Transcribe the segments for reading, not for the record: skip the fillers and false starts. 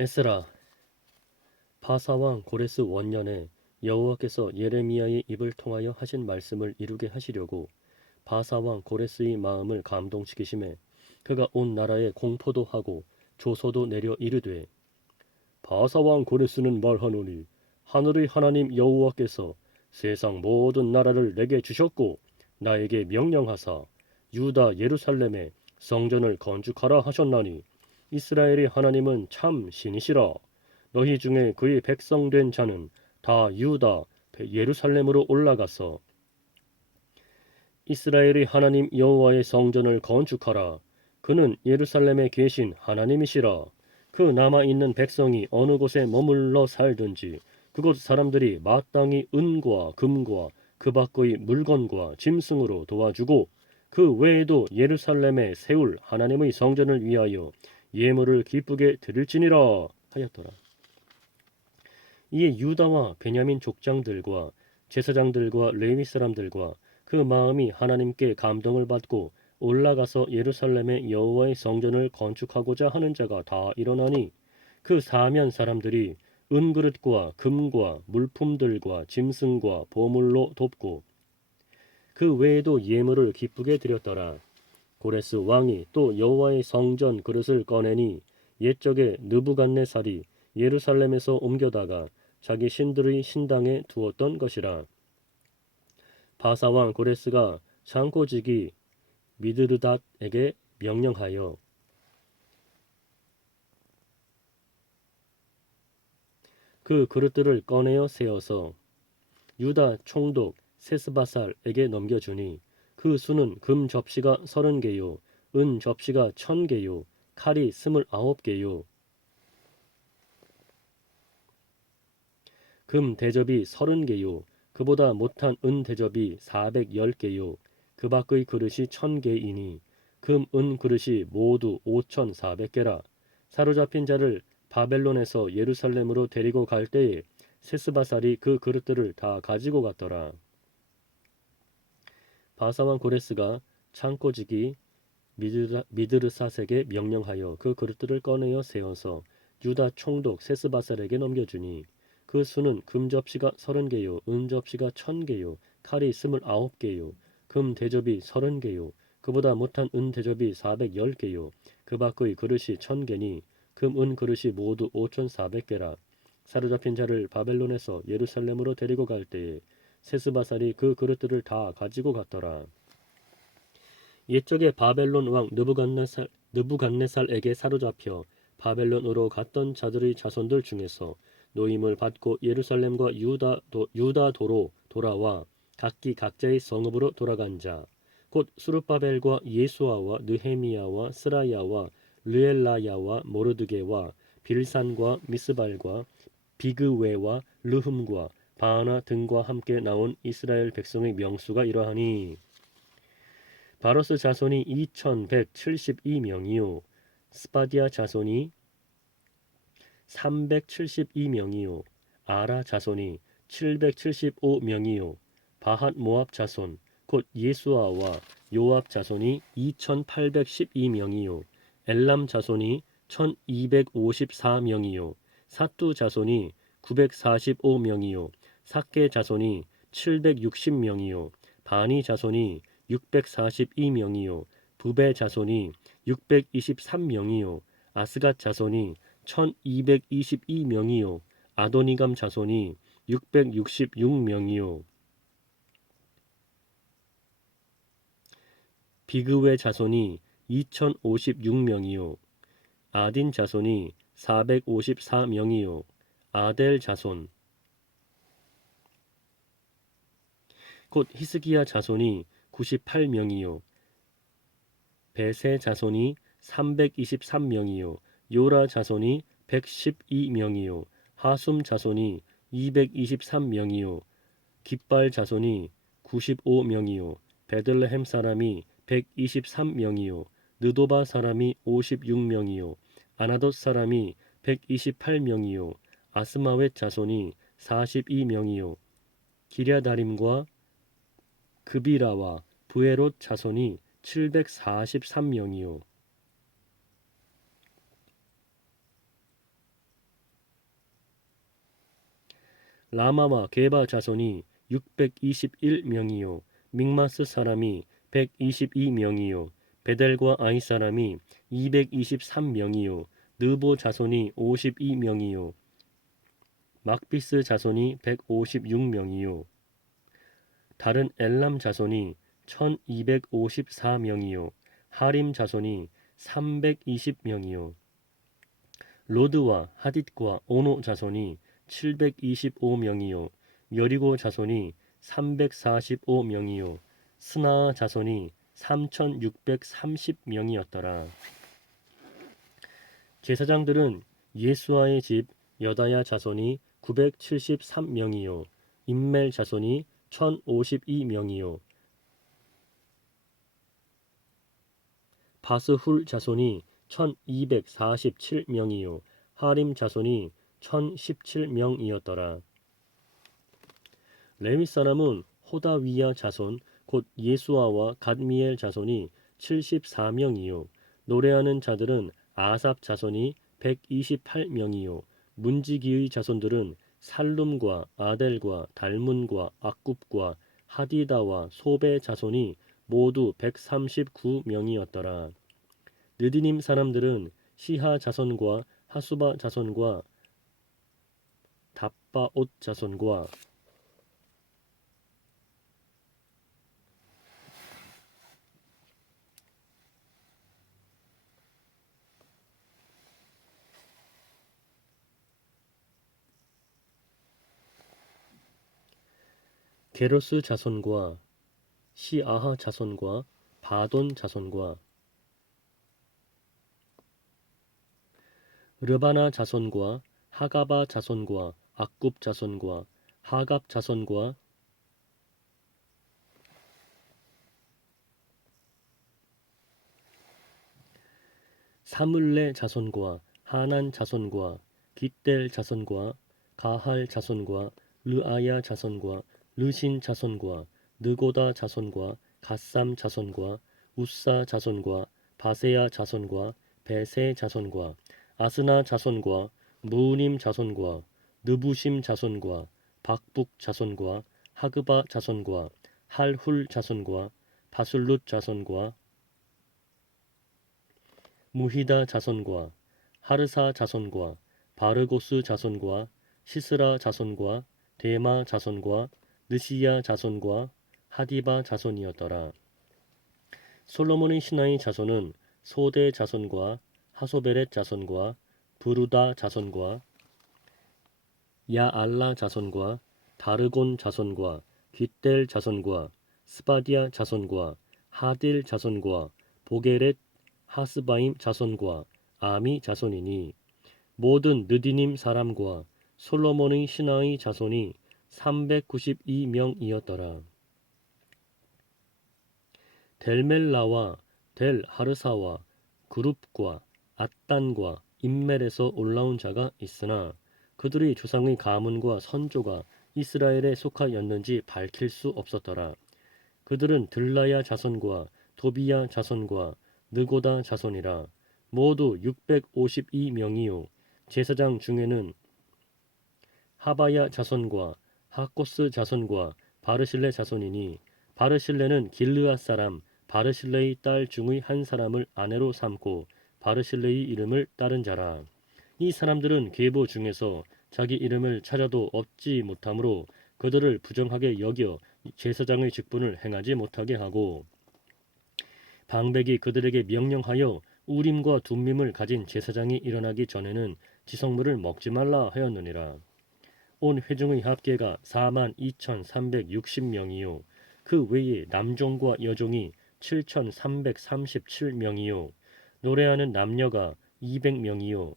에스라 바사왕 고레스 원년에 여호와께서 예레미야의 입을 통하여 하신 말씀을 이루게 하시려고 바사왕 고레스의 마음을 감동시키심에 그가 온 나라에 공포도 하고 조서도 내려 이르되 바사왕 고레스는 말하노니 하늘의 하나님 여호와께서 세상 모든 나라를 내게 주셨고 나에게 명령하사 유다 예루살렘에 성전을 건축하라 하셨나니 이스라엘의 하나님은 참 신이시라. 너희 중에 그의 백성된 자는 다 유다 예루살렘으로 올라가서 이스라엘의 하나님 여호와의 성전을 건축하라. 그는 예루살렘에 계신 하나님이시라. 그 남아있는 백성이 어느 곳에 머물러 살든지 그곳 사람들이 마땅히 은과 금과 그 밖의 물건과 짐승으로 도와주고 그 외에도 예루살렘에 세울 하나님의 성전을 위하여 예물을 기쁘게 드릴지니라 하였더라. 이에 유다와 베냐민 족장들과 제사장들과 레위 사람들과 그 마음이 하나님께 감동을 받고 올라가서 예루살렘의 여호와의 성전을 건축하고자 하는 자가 다 일어나니 그 사면 사람들이 은그릇과 금과 물품들과 짐승과 보물로 돕고 그 외에도 예물을 기쁘게 드렸더라. 고레스 왕이 또 여호와의 성전 그릇을 꺼내니 옛적에 느부갓네살이 예루살렘에서 옮겨다가 자기 신들의 신당에 두었던 것이라. 바사왕 고레스가 창고지기 미드르닷에게 명령하여 그 그릇들을 꺼내어 세어서 유다 총독 세스바살에게 넘겨주니 그 수는 금 접시가 30개요 은 접시가 1000개요 칼이 29개요 금 대접이 30개요 그보다 못한 은 대접이 410개요 그 밖의 그릇이 1000개이니 금 은 그릇이 모두 5400개라. 사로잡힌 자를 바벨론에서 예루살렘으로 데리고 갈 때에 세스바살이 그 그릇들을 다 가지고 갔더라. 바사왕 고레스가 창고지기 미드르사색에 명령하여 그 그릇들을 꺼내어 세워서 유다 총독 세스바살에게 넘겨주니 그 수는 금 접시가 30개요 은 접시가 1000개요 칼이 29개요 금 대접이 30개요 그보다 못한 은 대접이 410개요 그 밖의 그릇이 1000개니 금 은 그릇이 모두 5400개라. 사로잡힌 자를 바벨론에서 예루살렘으로 데리고 갈 때에 세스바살이 그 그릇들을 다 가지고 갔더라. 옛적에 바벨론 왕 느부갓네살에게 사로잡혀 바벨론으로 갔던 자들의 자손들 중에서 노임을 받고 예루살렘과 유다도로 돌아와 각기 각자의 성읍으로 돌아간 자, 곧 수르바벨과 예수아와 느헤미야와 스라야와 르엘라야와 모르드게와 빌산과 미스발과 비그웨와 르흠과 바하나 등과 함께 나온 이스라엘 백성의 명수가 이러하니 바로스 자손이 2172명이요 스파디아 자손이 372명이요 아라 자손이 775명이요 바핫 모압 자손 곧 예수아와 요압 자손이 2812명이요 엘람 자손이 1254명이요 사뚜 자손이 945명이요 삭게 자손이 760명이요 바니 자손이 642명이요 부베 자손이 623명이요 아스갓 자손이 1222명이요 아도니감 자손이 666명이요 비그웨 자손이 2056명이요 아딘 자손이 454명이요 아델 자손 곧 히스기야 자손이 98명이요 베세 자손이 323명이요 요라 자손이 112명이요 하숨 자손이 223명이요 깃발 자손이 95명이요 베들레헴 사람이 123명이요 느도바 사람이 56명이요 아나돗 사람이 128명이요 아스마웻 자손이 42명이요 기랴다림과 그비라와 부에롯 자손이 743명이요 라마와 게바 자손이 621명이요 믹마스 사람이 122명이요 베델과 아이 사람이 223명이요 느보 자손이 52명이요 막비스 자손이 156명이요 다른 엘람 자손이 1254명이요 하림 자손이 320명이요 로드와 하딧과 오노 자손이 725명이요 여리고 자손이 345명이요 스나아 자손이 3630명이었더라. 제사장들은 예수아의 집 여다야 자손이 973명이요 임멜 자손이 1052명이요 바스훌 자손이 1247명이요 하림 자손이 1017명이었더라. 레위 사람은 호다위야 자손 곧 예수아와 갓미엘 자손이 74명이요 노래하는 자들은 아삽 자손이 128명이요 문지기의 자손들은 살룸과 아델과 달문과 악굽과 하디다와 소베 자손이 모두 139명이었더라. 느디님 사람들은 시하 자손과 하수바 자손과 답바옷 자손과 게로스 자손과 시아하 자손과 바돈 자손과 르바나 자손과 하가바 자손과 악굽 자손과 하갑 자손과 사물레 자손과 하난 자손과 깃델 자손과 가할 자손과 르아야 자손과 르신 자손과 느고다 자손과 갓삼 자손과 우사 자손과 바세야 자손과 베세 자손과 아스나 자손과 무님 자손과 느부심 자손과 박북 자손과 하그바 자손과 할훌 자손과 바술룻 자손과 무히다 자손과 하르사 자손과 바르고스 자손과 시스라 자손과 데마 자손과 느시야 자손과 하디바 자손이었더라. 솔로몬의 신하의 자손은 소대 자손과 하소베렛 자손과 부루다 자손과 야알라 자손과 다르곤 자손과 깃델 자손과 스바디아 자손과 하딜 자손과 보게렛 하스바임 자손과 아미 자손이니 모든 느디님 사람과 솔로몬의 신하의 자손이 392명이었더라. 델멜라와 델 하르사와 그룹과 앗단과 임멜에서 올라온 자가 있으나 그들의 조상의 가문과 선조가 이스라엘에 속하였는지 밝힐 수 없었더라. 그들은 들라야 자손과 도비야 자손과 느고다 자손이라 모두 652명이요 제사장 중에는 하바야 자손과 하코스 자손과 바르실레 자손이니 바르실레는 길르앗 사람 바르실레의 딸 중의 한 사람을 아내로 삼고 바르실레의 이름을 따른 자라. 이 사람들은 계보 중에서 자기 이름을 찾아도 얻지 못하므로 그들을 부정하게 여겨 제사장의 직분을 행하지 못하게 하고 방백이 그들에게 명령하여 우림과 둠밈을 가진 제사장이 일어나기 전에는 지성물을 먹지 말라 하였느니라. 온 회중의 합계가 42,360명이요 그 외에 남종과 여종이 7,337명이요 노래하는 남녀가 200명이요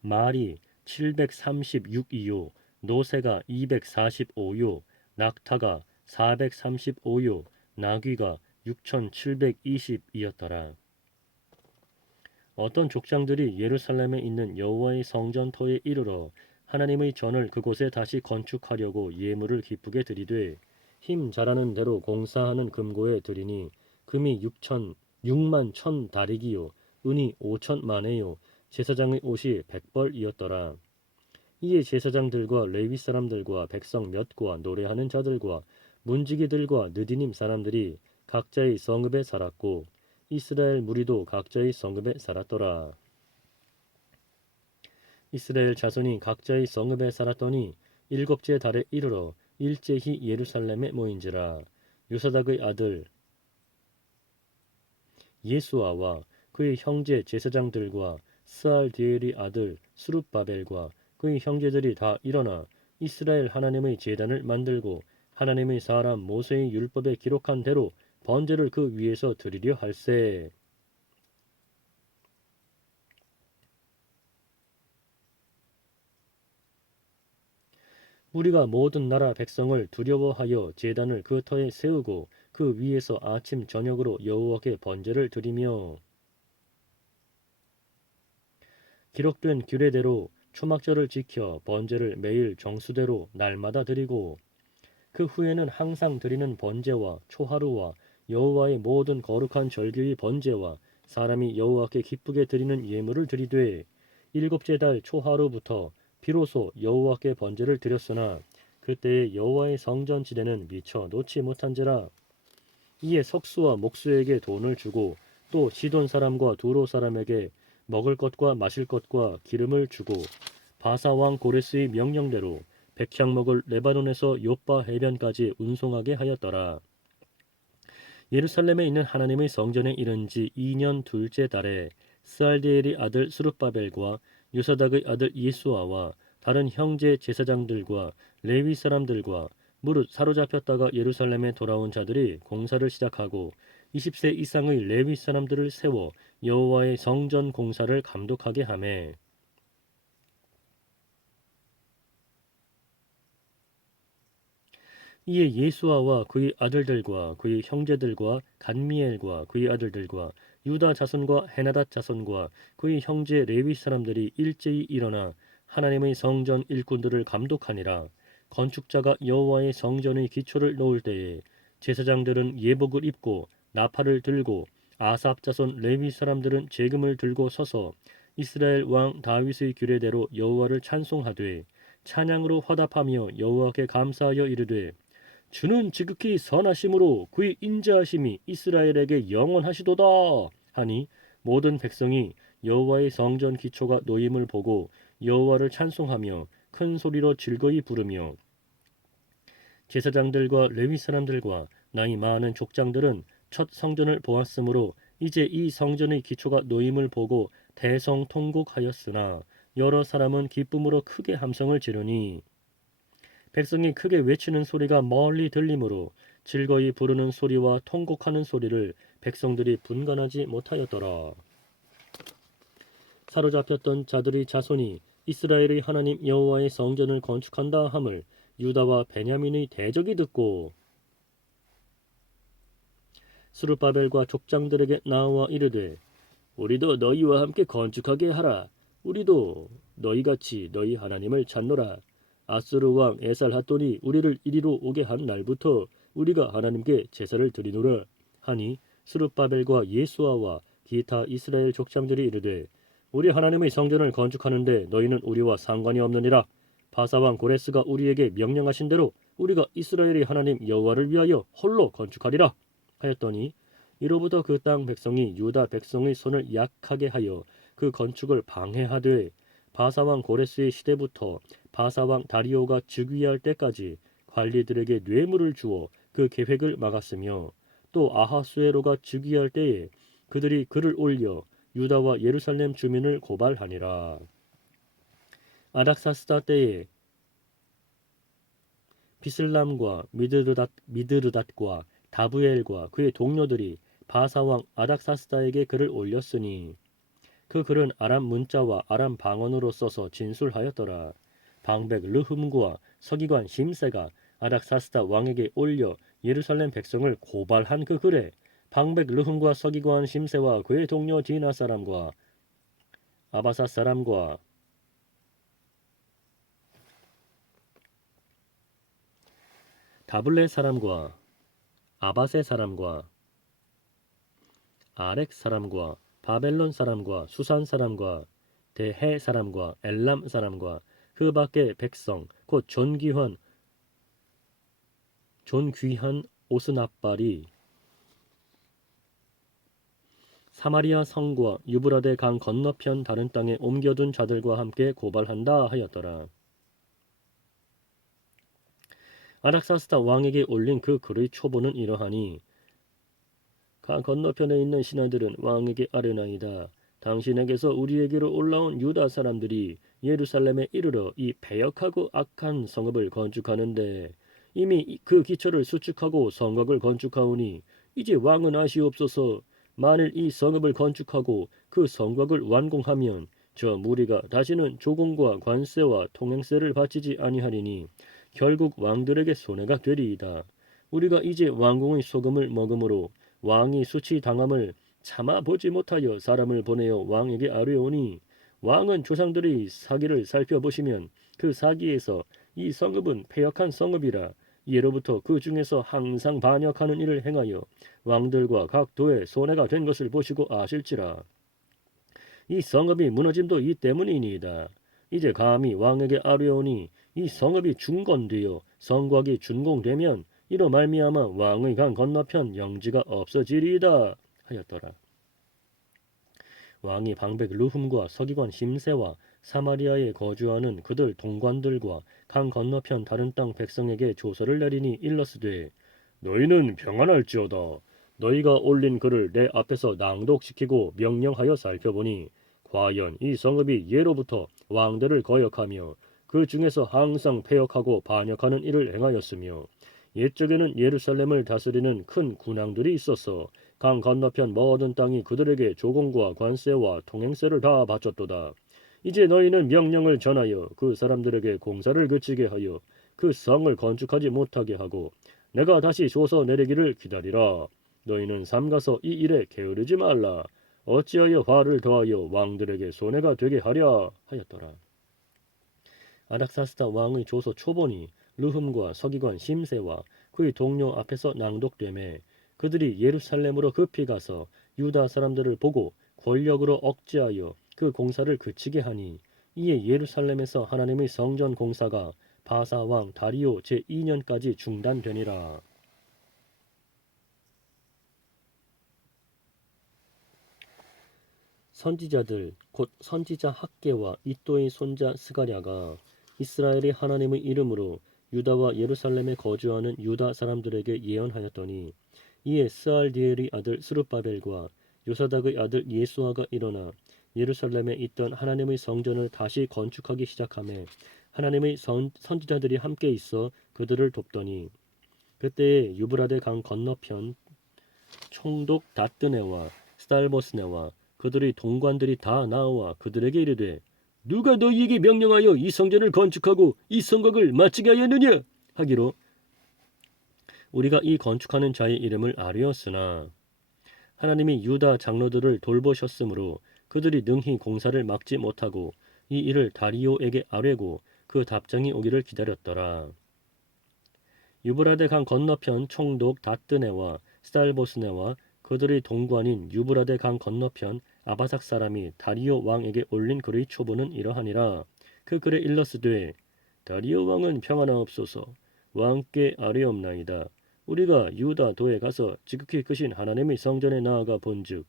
말이 736이요 노새가 245요 낙타가 435요 나귀가 6,720이었더라. 어떤 족장들이 예루살렘에 있는 여호와의 성전터에 이르러 하나님의 전을 그곳에 다시 건축하려고 예물을 기쁘게 드리되 힘 잘하는 대로 공사하는 금고에 드리니 금이 6만 1,000다리기요 은이 5,000마네요 제사장의 옷이 100벌이었더라. 이에 제사장들과 레위 사람들과 백성 몇과 노래하는 자들과 문지기들과 느디님 사람들이 각자의 성읍에 살았고 이스라엘 무리도 각자의 성읍에 살았더라. 이스라엘 자손이 각자의 성읍에 살았더니 일곱째 달에 이르러 일제히 예루살렘에 모인지라. 요사닥의 아들 예수아와 그의 형제 제사장들과 스알디엘의 아들 스룹바벨과 그의 형제들이 다 일어나 이스라엘 하나님의 제단을 만들고 하나님의 사람 모세의 율법에 기록한 대로 번제를 그 위에서 드리려 할세. 우리가 모든 나라 백성을 두려워하여 제단을 그 터에 세우고 그 위에서 아침 저녁으로 여호와께 번제를 드리며 기록된 규례대로 초막절을 지켜 번제를 매일 정수대로 날마다 드리고 그 후에는 항상 드리는 번제와 초하루와 여호와의 모든 거룩한 절기의 번제와 사람이 여호와께 기쁘게 드리는 예물을 드리되 일곱째 달 초하루부터 비로소 여호와께 번제를 드렸으나 그때에 여호와의 성전 지대는 미처 놓지 못한지라. 이에 석수와 목수에게 돈을 주고 또 시돈 사람과 두로 사람에게 먹을 것과 마실 것과 기름을 주고 바사 왕 고레스의 명령대로 백향목을 레바논에서 요빠 해변까지 운송하게 하였더라. 예루살렘에 있는 하나님의 성전에 이른 지 2년 둘째 달에 스알디엘의 아들 스룹바벨과 요사닥의 아들 예수아와 다른 형제 제사장들과 레위 사람들과 무릇 사로잡혔다가 예루살렘에 돌아온 자들이 공사를 시작하고 20세 이상의 레위 사람들을 세워 여호와의 성전 공사를 감독하게 하매 이에 예수아와 그의 아들들과 그의 형제들과 간미엘과 그의 아들들과 유다 자손과 헤나닷 자손과 그의 형제 레위 사람들이 일제히 일어나 하나님의 성전 일꾼들을 감독하니라. 건축자가 여호와의 성전의 기초를 놓을 때에 제사장들은 예복을 입고 나팔을 들고 아삽 자손 레위 사람들은 재금을 들고 서서 이스라엘 왕 다윗의 규례대로 여호와를 찬송하되 찬양으로 화답하며 여호와께 감사하여 이르되 주는 지극히 선하심으로 그의 인자하심이 이스라엘에게 영원하시도다 하니 모든 백성이 여호와의 성전 기초가 놓임을 보고 여호와를 찬송하며 큰 소리로 즐거이 부르며 제사장들과 레위 사람들과 나이 많은 족장들은 첫 성전을 보았으므로 이제 이 성전의 기초가 놓임을 보고 대성통곡하였으나 여러 사람은 기쁨으로 크게 함성을 지르니 백성이 크게 외치는 소리가 멀리 들리므로 즐거이 부르는 소리와 통곡하는 소리를 백성들이 분간하지 못하였더라. 사로잡혔던 자들의 자손이 이스라엘의 하나님 여호와의 성전을 건축한다 함을 유다와 베냐민의 대적이 듣고 스룹바벨과 족장들에게 나와 이르되 우리도 너희와 함께 건축하게 하라. 우리도 너희같이 너희 하나님을 찾노라. 아스르 왕 에살핫돈이 우리를 이리로 오게 한 날부터 우리가 하나님께 제사를 드리노라 하니 스룹바벨과 예수아와 기타 이스라엘 족장들이 이르되 우리 하나님의 성전을 건축하는데 너희는 우리와 상관이 없느니라. 바사 왕 고레스가 우리에게 명령하신 대로 우리가 이스라엘의 하나님 여호와를 위하여 홀로 건축하리라 하였더니 이로부터 그 땅 백성이 유다 백성의 손을 약하게 하여 그 건축을 방해하되 바사왕 고레스의 시대부터 바사왕 다리오가 즉위할 때까지 관리들에게 뇌물을 주어 그 계획을 막았으며 또 아하수에로가 즉위할 때에 그들이 글을 올려 유다와 예루살렘 주민을 고발하니라. 아닥사스다 때에 비슬람과 미드르닷과 다부엘과 그의 동료들이 바사왕 아닥사스다에게 글을 올렸으니 그 글은 아람 문자와 아람 방언으로 써서 진술하였더라. 방백 르흠과 서기관 심세가 아닥사스다 왕에게 올려 예루살렘 백성을 고발한 그 글에 방백 르흠과 서기관 심세와 그의 동료 디나 사람과 아바사 사람과 다블레 사람과 아바세 사람과 아렉 사람과 바벨론 사람과 수산 사람과 대해 사람과 엘람 사람과 그 밖에 백성 곧 존귀한 오스납발이 사마리아 성과 유브라데 강 건너편 다른 땅에 옮겨둔 자들과 함께 고발한다 하였더라. 아닥사스다 왕에게 올린 그 글의 초보는 이러하니 강 건너편에 있는 신하들은 왕에게 아뢰나이다. 당신에게서 우리에게로 올라온 유다 사람들이 예루살렘에 이르러 이 패역하고 악한 성읍을 건축하는데 이미 그 기초를 수축하고 성곽을 건축하오니 이제 왕은 아시옵소서. 만일 이 성읍을 건축하고 그 성곽을 완공하면 저 무리가 다시는 조공과 관세와 통행세를 바치지 아니하리니 결국 왕들에게 손해가 되리이다. 우리가 이제 왕궁의 소금을 먹음으로 왕이 수치 당함을 참아 보지 못하여 사람을 보내어 왕에게 아뢰오니 왕은 조상들의 사기를 살펴보시면 그 사기에서 이 성읍은 패역한 성읍이라 예로부터 그 중에서 항상 반역하는 일을 행하여 왕들과 각 도에 손해가 된 것을 보시고 아실지라. 이 성읍이 무너짐도 이 때문이니이다. 이제 감히 왕에게 아뢰오니 이 성읍이 중건되어 성곽이 준공되면 이로 말미암아 왕의 강 건너편 영지가 없어지리이다 하였더라. 왕이 방백 르훔과 서기관 심세와 사마리아에 거주하는 그들 동관들과 강 건너편 다른 땅 백성에게 조서를 내리니 일러스되 너희는 평안할지어다. 너희가 올린 글을 내 앞에서 낭독시키고 명령하여 살펴보니 과연 이 성읍이 예로부터 왕들을 거역하며 그 중에서 항상 패역하고 반역하는 일을 행하였으며 옛적에는 예루살렘을 다스리는 큰 군왕들이 있어서 강 건너편 모든 땅이 그들에게 조공과 관세와 통행세를 다 바쳤도다. 이제 너희는 명령을 전하여 그 사람들에게 공사를 그치게 하여 그 성을 건축하지 못하게 하고 내가 다시 조서 내리기를 기다리라. 너희는 삼가서 이 일에 게으르지 말라. 어찌하여 화를 더하여 왕들에게 손해가 되게 하랴 하였더라. 아닥사스다 왕의 조서 초본이 르훔과 서기관 심세와 그의 동료 앞에서 낭독되매 그들이 예루살렘으로 급히 가서 유다 사람들을 보고 권력으로 억제하여 그 공사를 그치게 하니 이에 예루살렘에서 하나님의 성전 공사가 바사 왕 다리오 제2년까지 중단되니라. 선지자들 곧 선지자 학계와 이또의 손자 스가랴가 이스라엘이 하나님의 이름으로 유다와 예루살렘에 거주하는 유다 사람들에게 예언하였더니 이에 스알디엘의 아들 스룹바벨과 요사닥의 아들 예수아가 일어나 예루살렘에 있던 하나님의 성전을 다시 건축하기 시작하며 하나님의 선지자들이 함께 있어 그들을 돕더니 그때에 유브라데 강 건너편 총독 다뜨네와 스달보스네와 그들의 동관들이 다 나와 그들에게 이르되 누가 너희에게 명령하여 이 성전을 건축하고 이 성곽을 마치게 하였느냐 하기로 우리가 이 건축하는 자의 이름을 아뢰었으나 하나님이 유다 장로들을 돌보셨으므로 그들이 능히 공사를 막지 못하고 이 일을 다리오에게 아뢰고 그 답장이 오기를 기다렸더라. 유브라데 강 건너편 총독 다뜨네와 스달보스네와 그들의 동관인 유브라데 강 건너편 아바삭 사람이 다리오 왕에게 올린 글의 초보는 이러하니라. 그 글에 일러스되 다리오 왕은 평안하옵소서. 왕께 아뢰옵나이다. 우리가 유다 도에 가서 지극히 크신 하나님의 성전에 나아가 본즉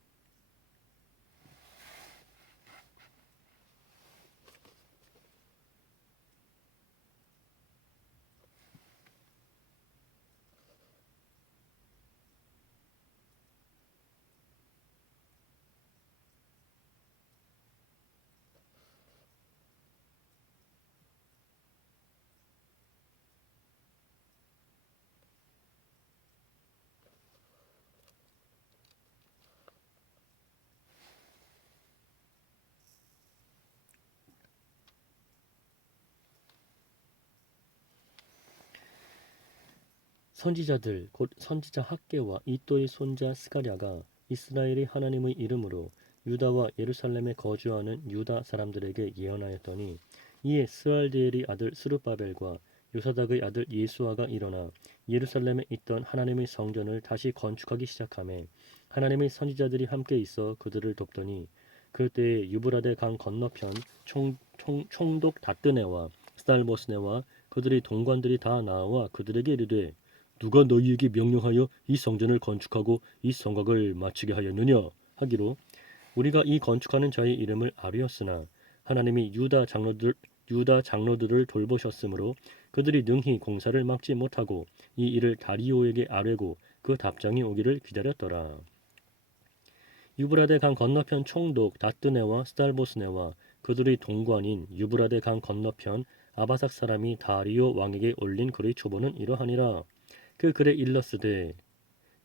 선지자들 곧 선지자 학계와 이또의 손자 스가랴가 이스라엘이 하나님의 이름으로 유다와 예루살렘에 거주하는 유다 사람들에게 예언하였더니 이에 스알디엘의 아들 스룹바벨과 요사닥의 아들 예수아가 일어나 예루살렘에 있던 하나님의 성전을 다시 건축하기 시작하며 하나님의 선지자들이 함께 있어 그들을 돕더니 그때에 유브라데 강 건너편 총독 다뜨네와 스달보스네와 그들의 동관들이 다 나와 그들에게 이르되 누가 너희에게 명령하여 이 성전을 건축하고 이 성곽을 마치게 하였느냐 하기로 우리가 이 건축하는 자의 이름을 아뢰었으나 하나님이 유다 장로들을 돌보셨으므로 그들이 능히 공사를 막지 못하고 이 일을 다리오에게 아뢰고 그 답장이 오기를 기다렸더라. 유브라데 강 건너편 총독 다뜨네와 스달보스네와 그들의 동관인 유브라데 강 건너편 아바삭 사람이 다리오 왕에게 올린 글의 초보는 이러하니라. 그 글에 일렀으되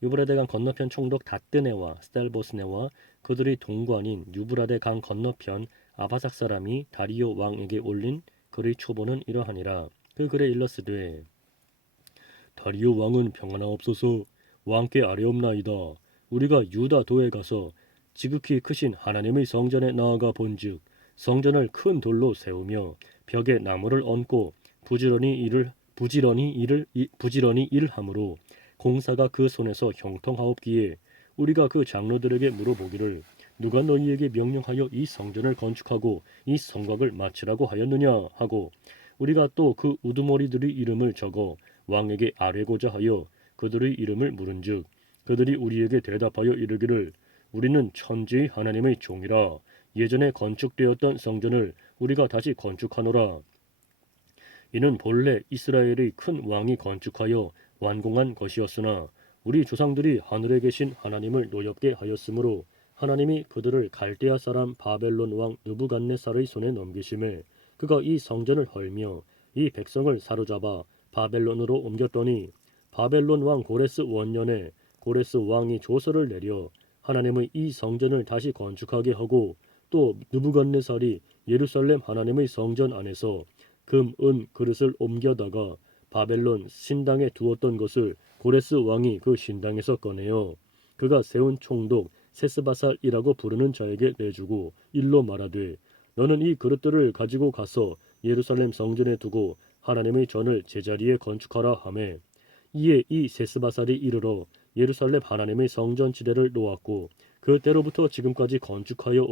유브라데 강 건너편 총독 다뜨네와 스달보스네와 그들의 동관인 유브라데 강 건너편 아바삭 사람이 다리오 왕에게 올린 글의 초보는 이러하니라. 그 글에 일렀으되 다리오 왕은 평안하옵소서. 왕께 아뢰옵나이다. 우리가 유다 도에 가서 지극히 크신 하나님의 성전에 나아가 본즉 성전을 큰 돌로 세우며 벽에 나무를 얹고 부지런히 일함으로 공사가 그 손에서 형통하옵기에 우리가 그 장로들에게 물어보기를 누가 너희에게 명령하여 이 성전을 건축하고 이 성곽을 마치라고 하였느냐 하고 우리가 또 그 우두머리들의 이름을 적어 왕에게 아뢰고자 하여 그들의 이름을 물은즉 그들이 우리에게 대답하여 이르기를 우리는 천지의 하나님의 종이라 예전에 건축되었던 성전을 우리가 다시 건축하노라. 이는 본래 이스라엘의 큰 왕이 건축하여 완공한 것이었으나 우리 조상들이 하늘에 계신 하나님을 노엽게 하였으므로 하나님이 그들을 갈대아 사람 바벨론 왕 느부갓네살의 손에 넘기심에 그가 이 성전을 헐며 이 백성을 사로잡아 바벨론으로 옮겼더니 바벨론 왕 고레스 원년에 고레스 왕이 조서를 내려 하나님의 이 성전을 다시 건축하게 하고 또 느부갓네살이 예루살렘 하나님의 성전 안에서 금, 은, 그릇을 옮겨다가 바벨론 신당에 두었던 것을 고레스 왕이 그 신당에서 꺼내어 그가 세운 총독 세스바살이라고 부르는 자에게 내주고 일러 말하되 너는 이 그릇들을 가지고 가서 예루살렘 성전에 두고 하나님의 전을 제자리에 건축하라 하매 이에 이 세스바살이 이르러 예루살렘 하나님의 성전 지대를 놓았고 그때로부터 지금까지 건축하여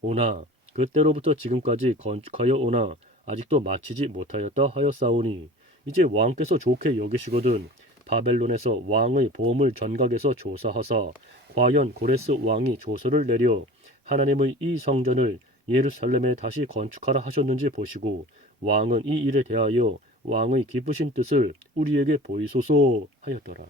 오나 그때로부터 지금까지 건축하여 오나 아직도 마치지 못하였다 하였사오니 이제 왕께서 좋게 여기시거든 바벨론에서 왕의 보물 전각에서 조사하사 과연 고레스 왕이 조서를 내려 하나님의 이 성전을 예루살렘에 다시 건축하라 하셨는지 보시고 왕은 이 일에 대하여 왕의 기쁘신 뜻을 우리에게 보이소서 하였더라.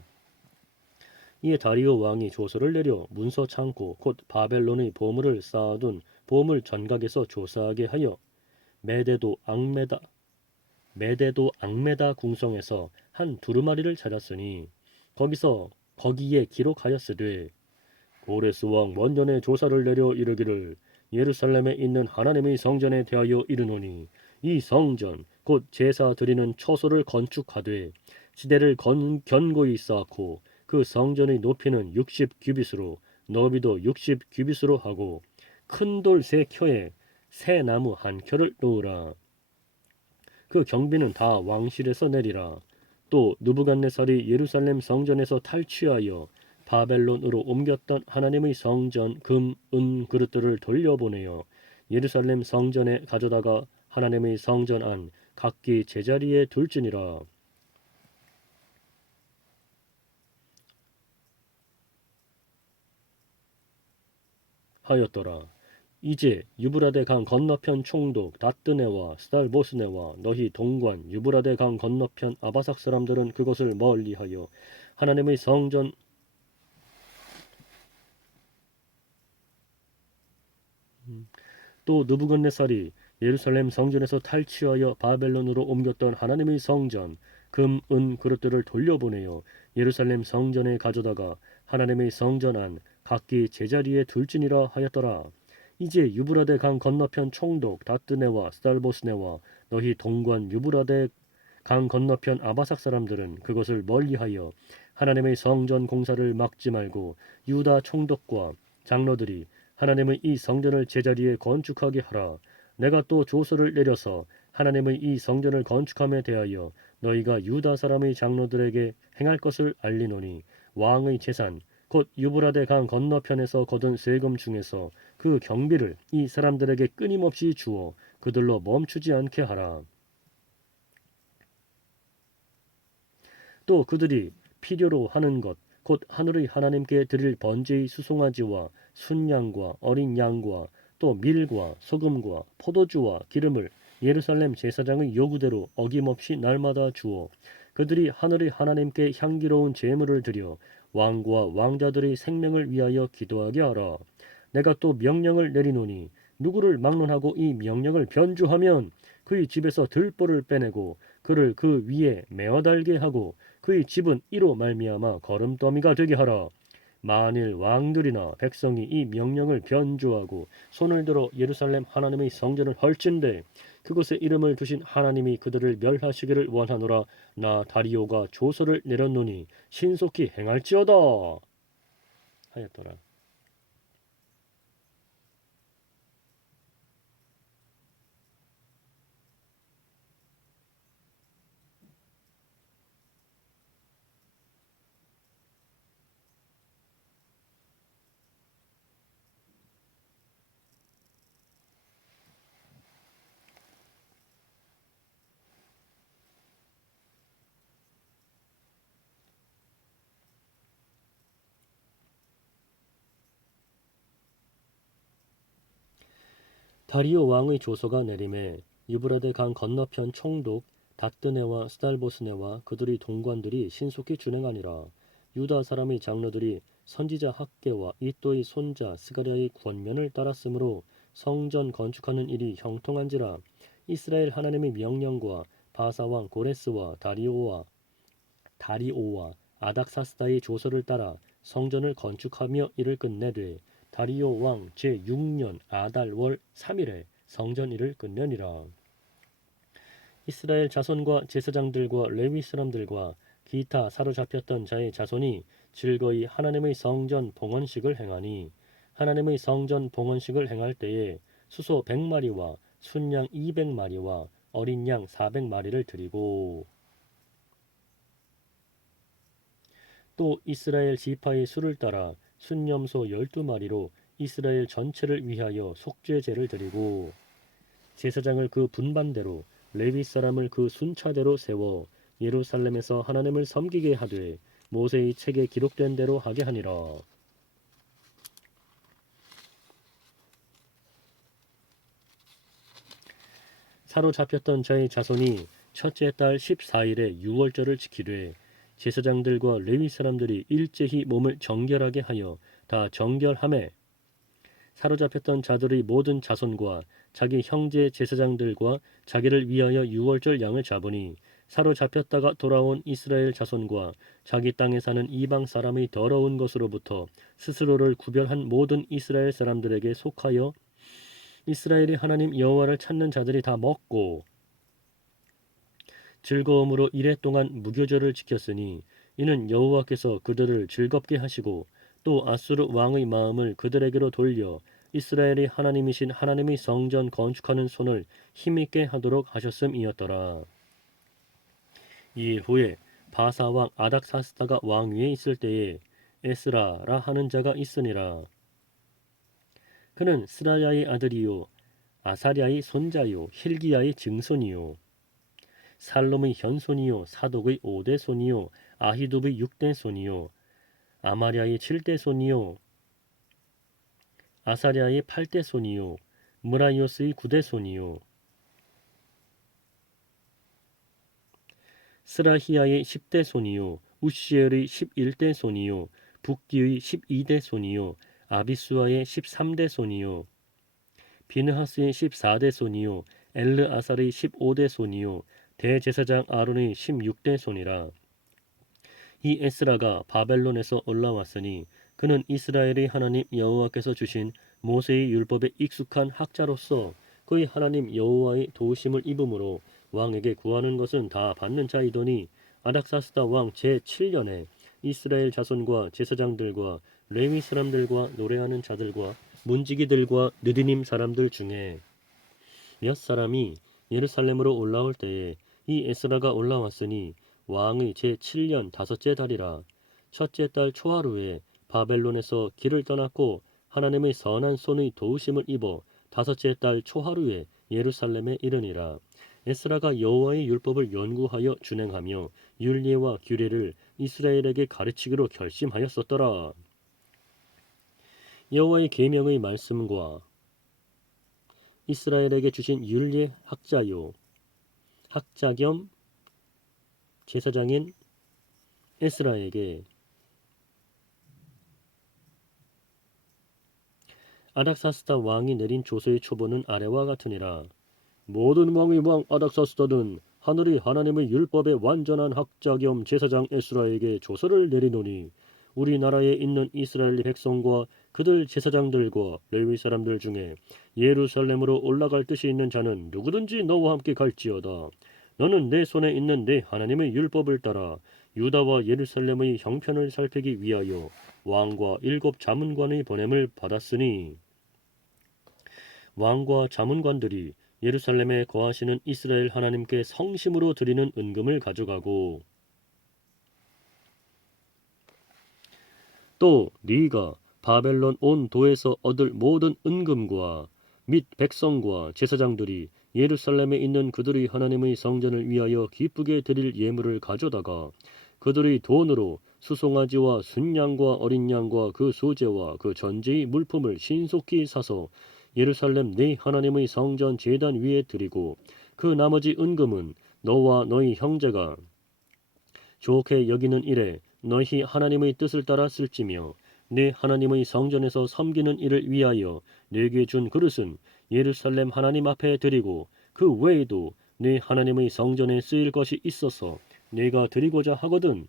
이에 다리오 왕이 조서를 내려 문서 창고 곧 바벨론의 보물을 쌓아둔 보물 전각에서 조사하게 하여 메데도 앙메다 궁성에서 한 두루마리를 찾았으니 거기에 기록하였으되 고레스 왕 원년에 조사를 내려 이르기를 예루살렘에 있는 하나님의 성전에 대하여 이르노니 이 성전 곧 제사 드리는 처소를 건축하되 지대를 견고히 쌓고 그 성전의 높이는 60규빗으로 너비도 60규빗으로 하고 큰 돌 3켜에 새 나무 1켜를 놓으라. 그 경비는 다 왕실에서 내리라. 또 느부갓네살이 예루살렘 성전에서 탈취하여 바벨론으로 옮겼던 하나님의 성전 금, 은 그릇들을 돌려보내어 예루살렘 성전에 가져다가 하나님의 성전 안 각기 제자리에 둘지니라. 하였더라. 이제 유브라데 강 건너편 총독 다뜨네와 스달보스네와 너희 동관 유브라데 강 건너편 아바삭 사람들은 그것을 멀리하여 하나님의 성전 또 느부갓네살이 예루살렘 성전에서 탈취하여 바벨론으로 옮겼던 하나님의 성전 금, 은 그릇들을 돌려보내어 예루살렘 성전에 가져다가 하나님의 성전 안 각기 제자리에 둘지니라 하였더라. 이제 유브라데 강 건너편 총독 다뜨네와 스달보스네와 너희 동관 유브라데 강 건너편 아바삭 사람들은 그것을 멀리하여 하나님의 성전 공사를 막지 말고 유다 총독과 장로들이 하나님의 이 성전을 제자리에 건축하게 하라. 내가 또 조서를 내려서 하나님의 이 성전을 건축함에 대하여 너희가 유다 사람의 장로들에게 행할 것을 알리노니 왕의 재산 곧 유브라데 강 건너편에서 거둔 세금 중에서 그 경비를 이 사람들에게 끊임없이 주어 그들로 멈추지 않게 하라. 또 그들이 필요로 하는 것 곧 하늘의 하나님께 드릴 번제의 수송아지와 순양과 어린 양과 또 밀과 소금과 포도주와 기름을 예루살렘 제사장의 요구대로 어김없이 날마다 주어 그들이 하늘의 하나님께 향기로운 제물을 드려 왕과 왕자들의 생명을 위하여 기도하게 하라. 내가 또 명령을 내리노니 누구를 막론하고 이 명령을 변주하면 그의 집에서 들보를 빼내고 그를 그 위에 메어 달게 하고 그의 집은 이로 말미암아 거름더미가 되게 하라. 만일 왕들이나 백성이 이 명령을 변주하고 손을 들어 예루살렘 하나님의 성전을 헐진대 그곳에 이름을 두신 하나님이 그들을 멸하시기를 원하노라. 나 다리오가 조서를 내렸노니 신속히 행할지어다 하였더라. 다리오 왕의 조서가 내림에 유브라데 강 건너편 총독 다뜨네와 스달보스네와 그들의 동관들이 신속히 준행하니라. 유다 사람의 장로들이 선지자 학계와 이또의 손자 스가랴의 권면을 따랐으므로 성전 건축하는 일이 형통한지라. 이스라엘 하나님의 명령과 바사왕 고레스와 다리오와 아닥사스다의 조서를 따라 성전을 건축하며 이를 끝내되 다리오 왕 제6년 아달월 3일에 성전 일을 끝내니라. 이스라엘 자손과 제사장들과 레위 사람들과 기타 사로잡혔던 자의 자손이 즐거이 하나님의 성전 봉헌식을 행하니 하나님의 성전 봉헌식을 행할 때에 수소 100마리와 순양 200마리와 어린 양 400마리를 드리고 또 이스라엘 지파의 수를 따라 순염소 12마리로 이스라엘 전체를 위하여 속죄제를 드리고 제사장을 그 분반대로 레위 사람을 그 순차대로 세워 예루살렘에서 하나님을 섬기게 하되 모세의 책에 기록된 대로 하게 하니라. 사로잡혔던 자의 자손이 첫째 달 14일에 유월절을 지키되 제사장들과 레위 사람들이 일제히 몸을 정결하게 하여 다 정결함에 사로잡혔던 자들의 모든 자손과 자기 형제 제사장들과 자기를 위하여 유월절 양을 잡으니 사로잡혔다가 돌아온 이스라엘 자손과 자기 땅에 사는 이방 사람의 더러운 것으로부터 스스로를 구별한 모든 이스라엘 사람들에게 속하여 이스라엘이 하나님 여호와를 찾는 자들이 다 먹고 즐거움으로 이레 동안 무교절을 지켰으니 이는 여호와께서 그들을 즐겁게 하시고 또 아수르 왕의 마음을 그들에게로 돌려 이스라엘이 하나님이신 하나님의 성전 건축하는 손을 힘있게 하도록 하셨음이었더라. 이 후에 바사 왕 아닥사스다가 왕위에 있을 때에 에스라라 하는 자가 있으니라. 그는 스라야의 아들이요 아사랴의 손자요 힐기야의 증손이요 살롬의 현손이요 사독의 5대 손이요 아히둡의 6대 손이요 아마랴의 7대 손이요 아사랴의 8대 손이요 무라이오스의 9대 손이요 스라히야의 10대 손이요 우시엘의 11대 손이요 붓기의 12대 손이요 아비수아의 13대 손이요 비느하스의 14대 손이요 엘르아살의 15대 손이요 대제사장 아론의 16대 손이라. 이 에스라가 바벨론에서 올라왔으니 그는 이스라엘의 하나님 여호와께서 주신 모세의 율법에 익숙한 학자로서 그의 하나님 여호와의 도우심을 입음으로 왕에게 구하는 것은 다 받는 자이더니 아닥사스다 왕 제7년에 이스라엘 자손과 제사장들과 레위 사람들과 노래하는 자들과 문지기들과 느디님 사람들 중에 몇 사람이 예루살렘으로 올라올 때에 이 에스라가 올라왔으니 왕의 제7년 다섯째 달이라. 첫째 달 초하루에 바벨론에서 길을 떠났고 하나님의 선한 손의 도우심을 입어 다섯째 달 초하루에 예루살렘에 이르니라. 에스라가 여호와의 율법을 연구하여 준행하며 율례와 규례를 이스라엘에게 가르치기로 결심하였었더라. 여호와의 계명의 말씀과 이스라엘에게 주신 율례 학자요 학자 겸 제사장인 에스라에게 아닥사스다 왕이 내린 조서의 초본은 아래와 같으니라. 모든 왕의 왕 아닥사스다는 하늘이 하나님의 율법의 완전한 학자 겸 제사장 에스라에게 조서를 내리노니 우리나라에 있는 이스라엘 백성과 그들 제사장들과 레위 사람들 중에 예루살렘으로 올라갈 뜻이 있는 자는 누구든지 너와 함께 갈지어다. 너는 내 손에 있는 내 하나님의 율법을 따라 유다와 예루살렘의 형편을 살피기 위하여 왕과 7 자문관의 보냄을 받았으니 왕과 자문관들이 예루살렘에 거하시는 이스라엘 하나님께 성심으로 드리는 은금을 가져가고 또 네가 바벨론 온 도에서 얻을 모든 은금과 및 백성과 제사장들이 예루살렘에 있는 그들의 하나님의 성전을 위하여 기쁘게 드릴 예물을 가져다가 그들의 돈으로 수송아지와 순양과 어린 양과 그 소재와 그 전제의 물품을 신속히 사서 예루살렘 네 하나님의 성전 제단 위에 드리고 그 나머지 은금은 너와 너희 형제가 좋게 여기는 일에 너희 하나님의 뜻을 따라 쓸지며 네 하나님의 성전에서 섬기는 일을 위하여 네게 준 그릇은 예루살렘 하나님 앞에 드리고 그 외에도 네 하나님의 성전에 쓰일 것이 있어서 네가 드리고자 하거든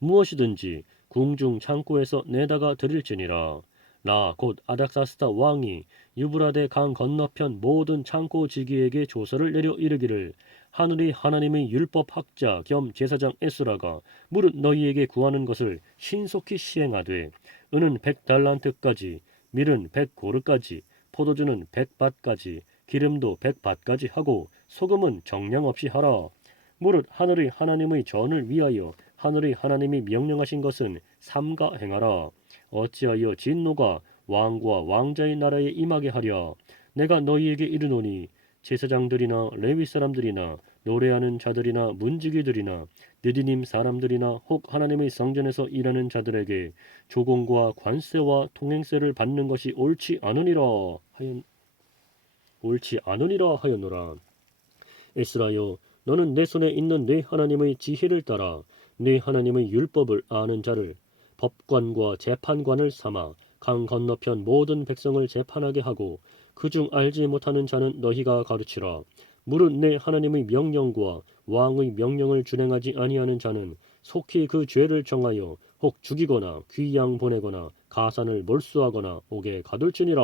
무엇이든지 궁중 창고에서 내다가 드릴지니라. 나 곧 아닥사스다 왕이 유브라데 강 건너편 모든 창고 지기에게 조서를 내려 이르기를 하늘이 하나님의 율법 학자 겸 제사장 에스라가 무릇 너희에게 구하는 것을 신속히 시행하되 은은 100달란트까지 밀은 100고르까지 포도주는 100밭까지 기름도 100밭까지 하고 소금은 정량 없이 하라. 무릇 하늘의 하나님의 전을 위하여 하늘의 하나님이 명령하신 것은 삼가 행하라. 어찌하여 진노가 왕과 왕자의 나라에 임하게 하랴. 내가 너희에게 이르노니 제사장들이나 레위 사람들이나 노래하는 자들이나 문지기들이나 느디님 사람들이나 혹 하나님의 성전에서 일하는 자들에게 조공과 관세와 통행세를 받는 것이 옳지 않으니라 하였노라. 에스라여 너는 내 손에 있는 내 하나님의 지혜를 따라 네 하나님의 율법을 아는 자를 법관과 재판관을 삼아 강 건너편 모든 백성을 재판하게 하고 그중 알지 못하는 자는 너희가 가르치라. 무릇 내 하나님의 명령과 왕의 명령을 준행하지 아니하는 자는 속히 그 죄를 정하여 혹 죽이거나 귀양 보내거나 가산을 몰수하거나 옥에 가둘지니라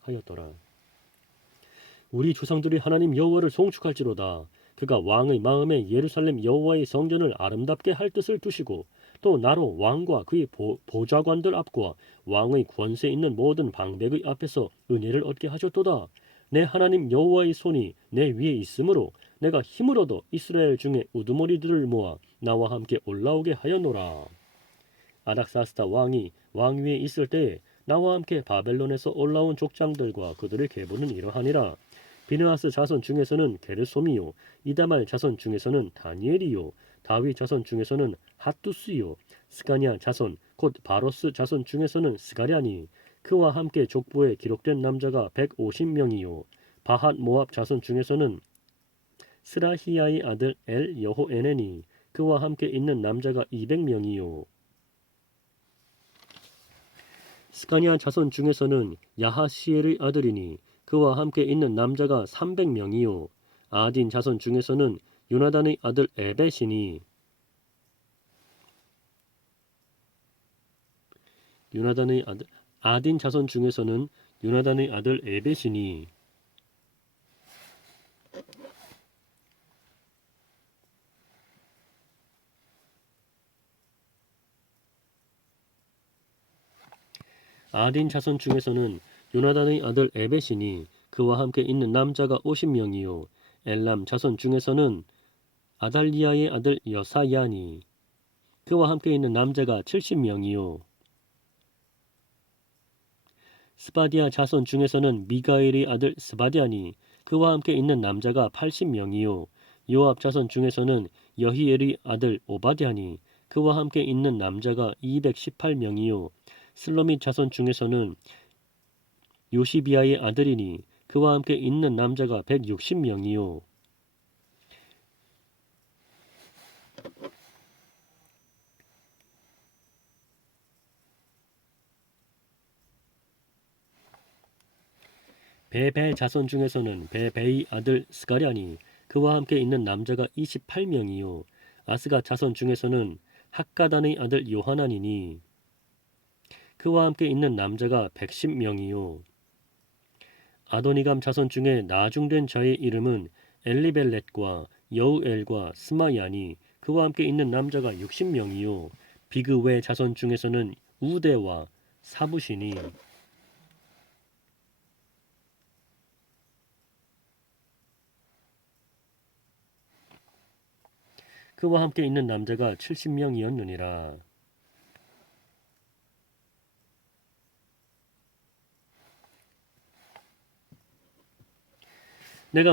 하였더라. 우리 조상들이 하나님 여호와를 송축할지로다. 그가 왕의 마음에 예루살렘 여호와의 성전을 아름답게 할 뜻을 두시고 또 나로 왕과 그의 보좌관들 앞과 왕의 권세 있는 모든 방백의 앞에서 은혜를 얻게 하셨도다. 내 하나님 여호와의 손이 내 위에 있으므로 내가 힘을 얻어 이스라엘 중에 우두머리들을 모아 나와 함께 올라오게 하였노라. 아닥사스다 왕이 왕 위에 있을 때에 나와 함께 바벨론에서 올라온 족장들과 그들의 계보는 이러하니라. 비느하스 자손 중에서는 게르솜이요 이다말 자손 중에서는 다니엘이요 다윗 자손 중에서는 핫두스요 스가냐 자손 곧 바로스 자손 중에서는 스가랴니 그와 함께 족보에 기록된 남자가 150명이요 바핫 모압 자손 중에서는 스라히야의 아들 엘 여호에네니 그와 함께 있는 남자가 200명이요 스가냐 자손 중에서는 야하시엘의 아들이니 그와 함께 있는 남자가 300명이요 아딘 자손 중에서는 요나단의 아들 에벳이니 아딘 자손 중에서는 요나단의 아들 에벳이니 아딘 자손 중에서는 요나단의 아들 에벳이니 그와 함께 있는 남자가 50명이요 엘람 자손 중에서는 아달리아의 아들 여사야니 그와 함께 있는 남자가 70명이요 스바디아 자손 중에서는 미가엘의 아들 스바디아니 그와 함께 있는 남자가 80명이요 요압 자손 중에서는 여히엘의 아들 오바댜니 그와 함께 있는 남자가 218명이요 슬로밋 자손 중에서는 요시비아의 아들이니 그와 함께 있는 남자가 160명이요 베베 자손 중에서는 베베의 아들 스가랴니 그와 함께 있는 남자가 28명이요 아스가 자손 중에서는 학가단의 아들 요하나니니 그와 함께 있는 남자가 110명이요 아도니감 자손 중에 나중된 자의 이름은 엘리벨렛과 여우엘과 스마야니 그와 함께 있는 남자가 60명이요 비그웨 자손 중에서는 우데와 사부시니 그와 함께 있는 남자가 70명이었느니라. 내가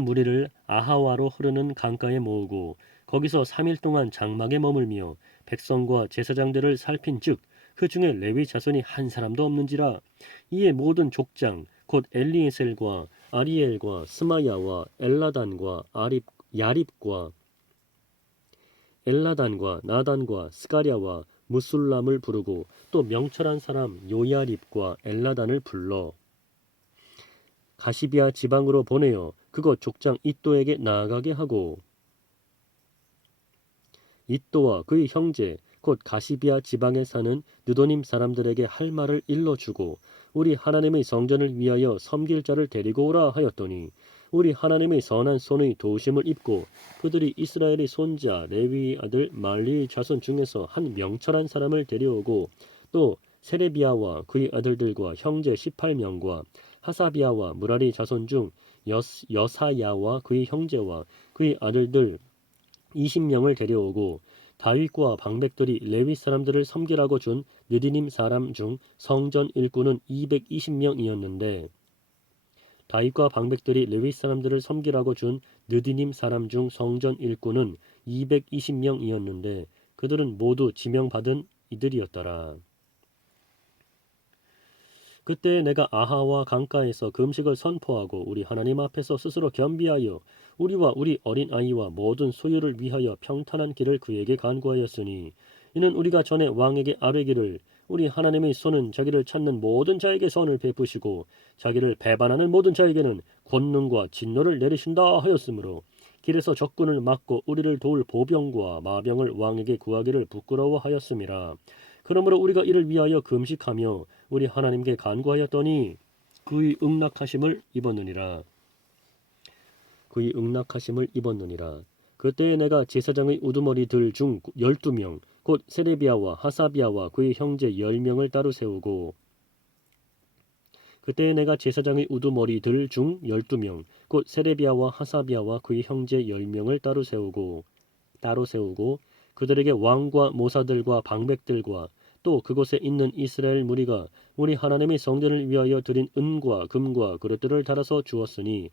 무리를 아하와로 흐르는 강가에 모으고 거기서 3일 동안 장막에 머물며 백성과 제사장들을 살핀즉 그 중에 레위 자손이 한 사람도 없는지라. 이에 모든 족장 곧 엘리에셀과 아리엘과 스마야와 엘라단과 나단과 스가랴와 무술람을 부르고 또 명철한 사람 요야립과 엘라단을 불러 가시비아 지방으로 보내어 그것 족장 이또에게 나아가게 하고 이또와 그의 형제 곧 가시비아 지방에 사는 느도님 사람들에게 할 말을 일러주고 우리 하나님의 성전을 위하여 섬길 자를 데리고 오라 하였더니 우리 하나님의 선한 손의 도우심을 입고 그들이 이스라엘의 손자 레위의 아들 말리의 자손 중에서 한 명철한 사람을 데려오고 또 세레비아와 그의 아들들과 형제 18명과 하사비아와 무라리 자손 중 여사야와 그의 형제와 그의 아들들 20명을 데려오고 다윗과 방백들이 레위 사람들을 섬기라고 준 느디님 사람 중 성전 일꾼은 220명이었는데 다윗과 방백들이 레위 사람들을 섬기라고 준 느디님 사람 중 성전 일꾼은 220명이었는데 그들은 모두 지명받은 이들이었더라. 그때 내가 아하와 강가에서 금식을 선포하고 우리 하나님 앞에서 스스로 겸비하여 우리와 우리 어린 아이와 모든 소유를 위하여 평탄한 길을 그에게 간구하였으니 이는 우리가 전에 왕에게 아뢰기를 우리 하나님의 손은 자기를 찾는 모든 자에게 선을 베푸시고 자기를 배반하는 모든 자에게는 권능과 진노를 내리신다 하였으므로 길에서 적군을 막고 우리를 도울 보병과 마병을 왕에게 구하기를 부끄러워하였음이라. 그러므로 우리가 이를 위하여 금식하며 우리 하나님께 간구하였더니 그의 응낙하심을 입었느니라. 그때에 내가 제사장의 우두머리들 중 12명 곧 세레비아와 하사비아와 그의 형제 10명을 따로 세우고 그때에 내가 제사장의 우두머리들 중 12명 곧 세레비아와 하사비아와 그의 형제 10명을 따로 세우고 그들에게 왕과 모사들과 방백들과 또 그곳에 있는 이스라엘 무리가 우리 하나님의 성전을 위하여 드린 은과 금과 그릇들을 달아서 주었으니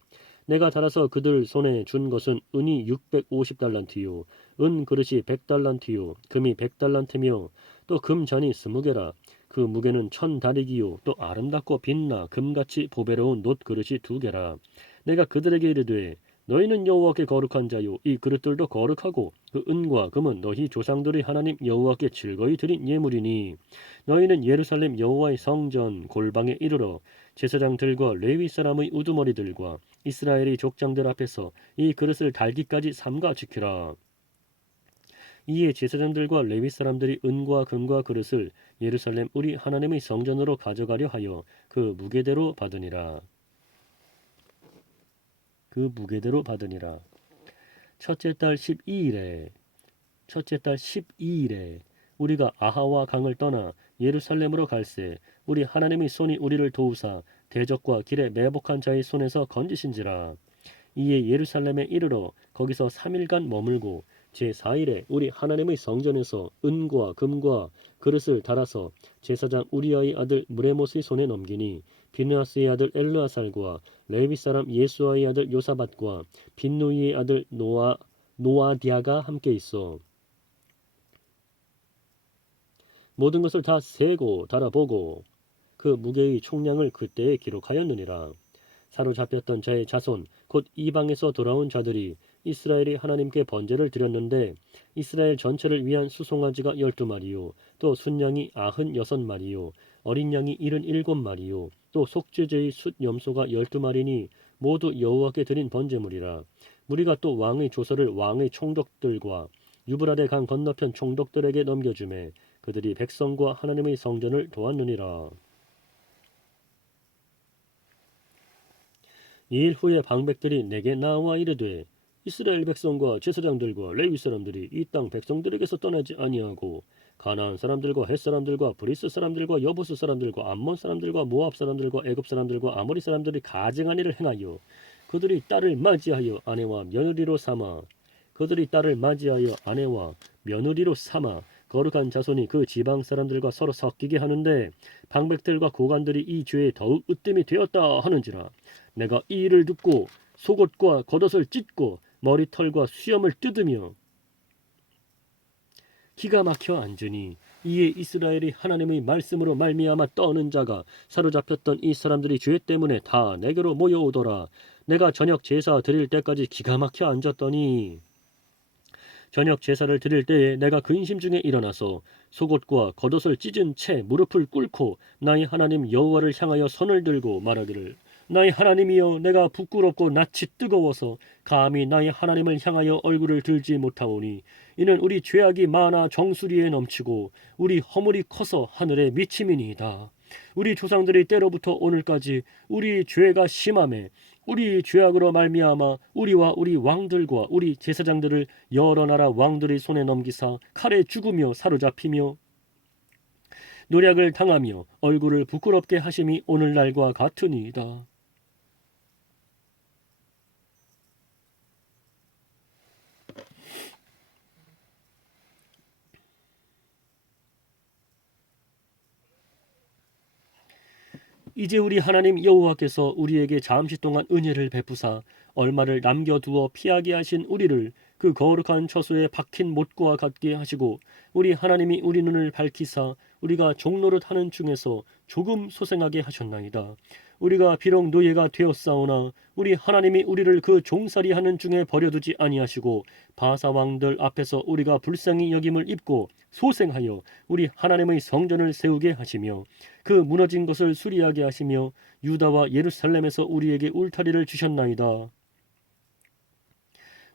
내가 달아서 그들 손에 준 것은 은이 650달란트요 은 그릇이 100달란트요 금이 100달란트며 또 금잔이 20개라. 그 무게는 1000다리기요 또 아름답고 빛나 금같이 보배로운 놋 그릇이 2개라. 내가 그들에게 이르되 너희는 여호와께 거룩한 자요 이 그릇들도 거룩하고 그 은과 금은 너희 조상들의 하나님 여호와께 즐거이 드린 예물이니 너희는 예루살렘 여호와의 성전 골방에 이르러 제사장들과 레위 사람의 우두머리들과 이스라엘의 족장들 앞에서 이 그릇을 달기까지 삼가 지키라. 이에 제사장들과 레위 사람들이 은과 금과 그릇을 예루살렘 우리 하나님의 성전으로 가져가려 하여 그 무게대로 받으니라. 첫째 달 12일에 우리가 아하와 강을 떠나 예루살렘으로 갈새 우리 하나님의 손이 우리를 도우사 대적과 길에 매복한 자의 손에서 건지신지라. 이에 예루살렘에 이르러 거기서 3일간 머물고 제4일에 우리 하나님의 성전에서 은과 금과 그릇을 달아서 제사장 우리아의 아들 무레못의 손에 넘기니 비느하스의 아들 엘르아살과 레위 사람 예수아의 아들 요사밧과 빈누이의 아들 노아디아가 함께 있어 모든 것을 다 세고 달아보고 그 무게의 총량을 그때에 기록하였느니라. 사로잡혔던 자의 자손 곧 이방에서 돌아온 자들이 이스라엘이 하나님께 번제를 드렸는데 이스라엘 전체를 위한 수송아지가 12마리요 또 순양이 96마리요 어린 양이 77마리요 또 속죄제의 숫 염소가 12마리니 모두 여호와께 드린 번제물이라. 무리가 또 왕의 조서를 왕의 총독들과 유브라데 강 건너편 총독들에게 넘겨주매 그들이 백성과 하나님의 성전을 도왔느니라. 이일 후에 방백들이 내게 나와 이르되 이스라엘 백성과 제사장들과 레위 사람들이 이 땅 백성들에게서 떠나지 아니하고 가나안 사람들과 헷 사람들과 브리스 사람들과 여부스 사람들과 암몬 사람들과 모압 사람들과 애굽 사람들과 아모리 사람들이 가증한 일을 행하여 그들이 딸을 맞이하여 아내와 며느리로 삼아 거룩한 자손이 그 지방 사람들과 서로 섞이게 하는데 방백들과 고관들이 이 죄에 더욱 으뜸이 되었다 하는지라. 내가 이 일을 듣고 속옷과 겉옷을 찢고 머리털과 수염을 뜯으며 기가 막혀 앉으니 이에 이스라엘이 하나님의 말씀으로 말미암아 떠는 자가 사로잡혔던 이 사람들이 죄 때문에 다 내게로 모여오더라. 내가 저녁 제사 드릴 때까지 기가 막혀 앉았더니 저녁 제사를 드릴 때에 내가 근심 중에 일어나서 속옷과 겉옷을 찢은 채 무릎을 꿇고 나의 하나님 여호와를 향하여 손을 들고 말하기를 나의 하나님이여 내가 부끄럽고 낯이 뜨거워서 감히 나의 하나님을 향하여 얼굴을 들지 못하오니 이는 우리 죄악이 많아 정수리에 넘치고 우리 허물이 커서 하늘에 미침이니이다. 우리 조상들이 때로부터 오늘까지 우리 죄가 심함에 우리 죄악으로 말미암아 우리와 우리 왕들과 우리 제사장들을 여러 나라 왕들의 손에 넘기사 칼에 죽으며 사로잡히며 노략을 당하며 얼굴을 부끄럽게 하심이 오늘날과 같으니이다. 이제 우리 하나님 여호와께서 우리에게 잠시 동안 은혜를 베푸사 얼마를 남겨두어 피하게 하신 우리를 그 거룩한 처소에 박힌 못과 같게 하시고 우리 하나님이 우리 눈을 밝히사 우리가 종노릇 하는 중에서 조금 소생하게 하셨나이다. 우리가 비록 노예가 되었사오나 우리 하나님이 우리를 그 종살이 하는 중에 버려두지 아니하시고 바사 왕들 앞에서 우리가 불쌍히 여김을 입고 소생하여 우리 하나님의 성전을 세우게 하시며 그 무너진 것을 수리하게 하시며 유다와 예루살렘에서 우리에게 울타리를 주셨나이다.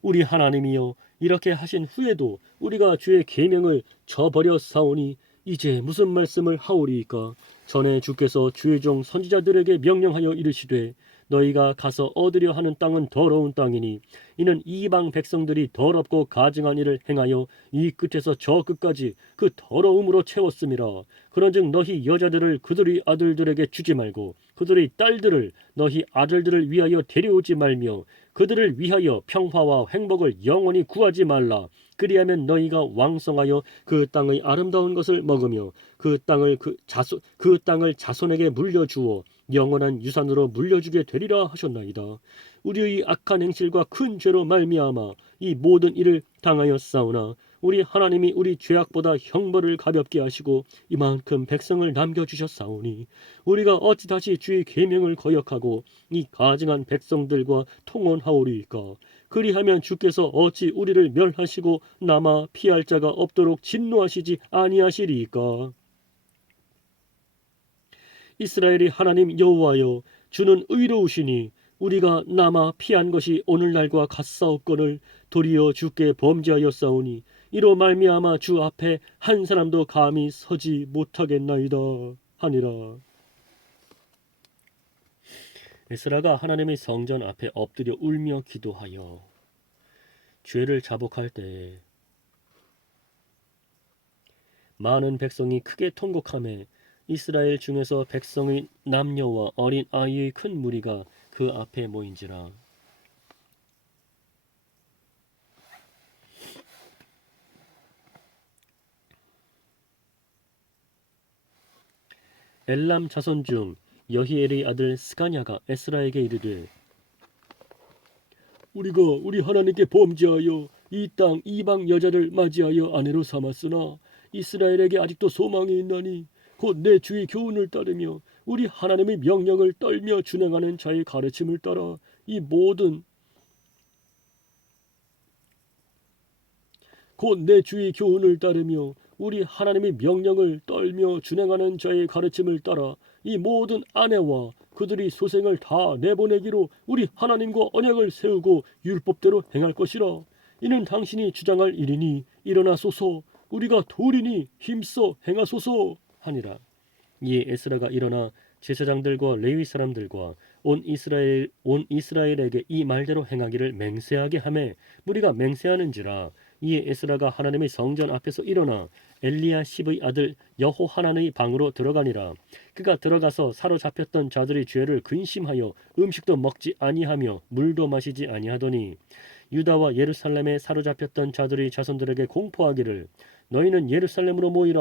우리 하나님이여 이렇게 하신 후에도 우리가 주의 계명을 저버려 사오니 이제 무슨 말씀을 하오리이까. 전에 주께서 주의 종 선지자들에게 명령하여 이르시되 너희가 가서 얻으려 하는 땅은 더러운 땅이니 이는 이방 백성들이 더럽고 가증한 일을 행하여 이 끝에서 저 끝까지 그 더러움으로 채웠음이라. 그런즉 너희 여자들을 그들의 아들들에게 주지 말고 그들의 딸들을 너희 아들들을 위하여 데려오지 말며 그들을 위하여 평화와 행복을 영원히 구하지 말라. 그리하면 너희가 왕성하여 그 땅의 아름다운 것을 먹으며 그 땅을 자손에게 물려주어 영원한 유산으로 물려주게 되리라 하셨나이다. 우리의 악한 행실과 큰 죄로 말미암아 이 모든 일을 당하였사오나 우리 하나님이 우리 죄악보다 형벌을 가볍게 하시고 이만큼 백성을 남겨주셨사오니 우리가 어찌 다시 주의 계명을 거역하고 이 가증한 백성들과 통혼하오리이까. 그리하면 주께서 어찌 우리를 멸하시고 남아 피할 자가 없도록 진노하시지 아니하시리이까. 이스라엘이 하나님 여호와여 주는 의로우시니 우리가 남아 피한 것이 오늘날과 같사옵거늘 도리어 주께 범죄하였사오니 이로 말미암아 주 앞에 한 사람도 감히 서지 못하겠나이다 하니라. 에스라가 하나님의 성전 앞에 엎드려 울며 기도하여 죄를 자복할 때에 많은 백성이 크게 통곡하며 이스라엘 중에서 백성의 남녀와 어린 아이의 큰 무리가 그 앞에 모인지라. 엘람 자손 중 여히엘의 아들 스가냐가 에스라에게 이르되 우리가 우리 하나님께 범죄하여 이 땅 이방 여자를 맞이하여 아내로 삼았으나 이스라엘에게 아직도 소망이 있나니 곧 내 주의 교훈을 따르며 우리 하나님의 명령을 떨며 준행하는 자의 가르침을 따라 이 모든 곧 내 주의 교훈을 따르며 우리 하나님의 명령을 떨며 준행하는 자의 가르침을 따라 이 모든 아내와 그들이 소생을 다 내보내기로 우리 하나님과 언약을 세우고 율법대로 행할 것이라. 이는 당신이 주장할 일이니 일어나소서. 우리가 도리니 힘써 행하소서 하니라. 이에 에스라가 일어나 제사장들과 레위 사람들과 온 이스라엘에게 이 말대로 행하기를 맹세하게 하매 무리가 맹세하는지라. 이에 에스라가 하나님의 성전 앞에서 일어나 엘리야십의 아들 여호하난의 방으로 들어가니라. 그가 들어가서 사로잡혔던 자들의 죄를 근심하여 음식도 먹지 아니하며 물도 마시지 아니하더니 유다와 예루살렘에 사로잡혔던 자들의 자손들에게 공포하기를 너희는 예루살렘으로 모이라.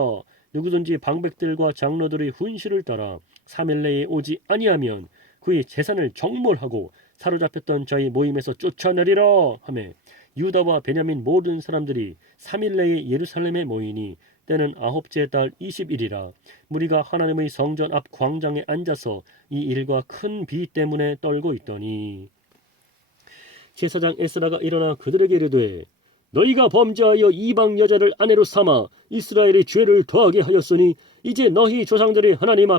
누구든지 방백들과 장로들의 훈시를 따라 3일 내에 오지 아니하면 그의 재산을 정몰하고 사로잡혔던 자의 모임에서 쫓아내리라 하매 유다와 베냐민 모든 사람들이 3일 내에 예루살렘에 모이니 때는 9째 달 20일이라. 무리가 하나님의 성전 앞 광장에 앉아서 이 일과 큰 비 때문에 떨고 있더니 제사장 에스라가 일어나 그들에게 이르되 너희가 범죄하여 이방 여자를 아내로 삼아 이스라엘의 죄를 더하게 하였으니 이제 너희 조상들이 하나님